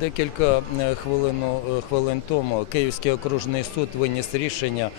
Декілька е, хвилину, е, хвилин тому Київський окружний суд виніс рішення,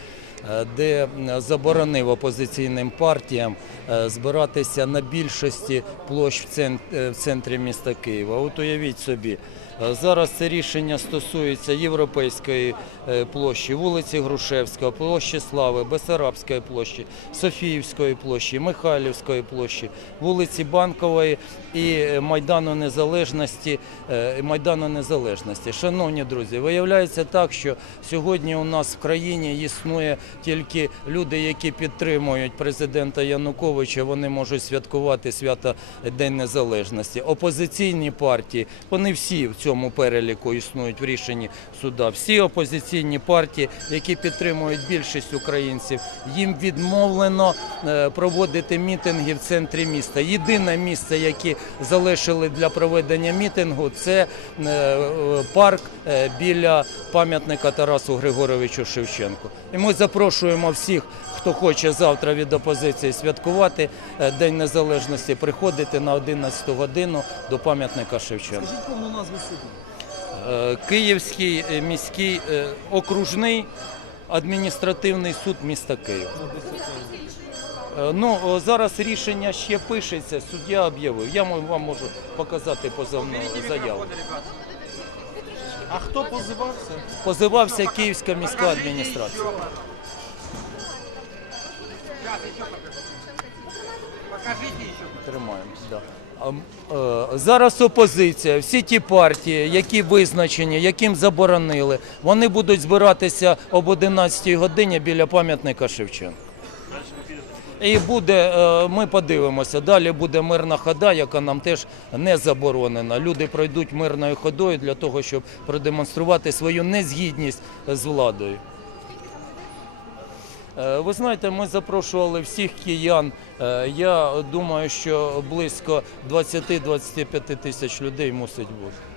де заборонив опозиційним партіям е, збиратися на більшості площ е, в центрі міста Києва. От уявіть собі, е, зараз це рішення стосується Європейської е, площі, вулиці Грушевського, площі Слави, Бесарабської площі, Софіївської площі, Михайлівської площі, вулиці Банкової і е, Майдану Незалежності. е, Майдану Незалежності. Шановні друзі, виявляється так, що сьогодні у нас в країні існує тільки люди, які підтримують президента Януковича. Вони можуть святкувати свято День Незалежності. Опозиційні партії, вони всі в цьому переліку існують в рішенні суда. Всі опозиційні партії, які підтримують більшість українців, їм відмовлено е, проводити мітинги в центрі міста. Єдине місце, яке залишили для проведення мітингу, це е, е, парк біля пам'ятника Тарасу Григоровичу Шевченку. І ми запрошуємо всіх, хто хоче завтра від опозиції святкувати е, День Незалежності, приходити на 11 годину до пам'ятника Шевченка. Скажіть повну назву суду. Е, Київський е, міський окружний адміністративний суд міста Києва. Ну, зараз рішення ще пишеться, суддя об'явив. Я вам можу показати позовну заяву. А хто позивався? Позивався Київська міська адміністрація. Тримаємо. Да. Е, Зараз опозиція, всі ті партії, які визначені, яким заборонили, вони будуть збиратися об 11 годині біля пам'ятника Шевченка. І буде, е, ми подивимося, далі буде мирна хода, яка нам теж не заборонена. Люди пройдуть мирною ходою для того, щоб продемонструвати свою незгідність з владою. Е, Ви знаєте, ми запрошували всіх киян. Е, Я думаю, що близько 20-25 тисяч людей мусить бути.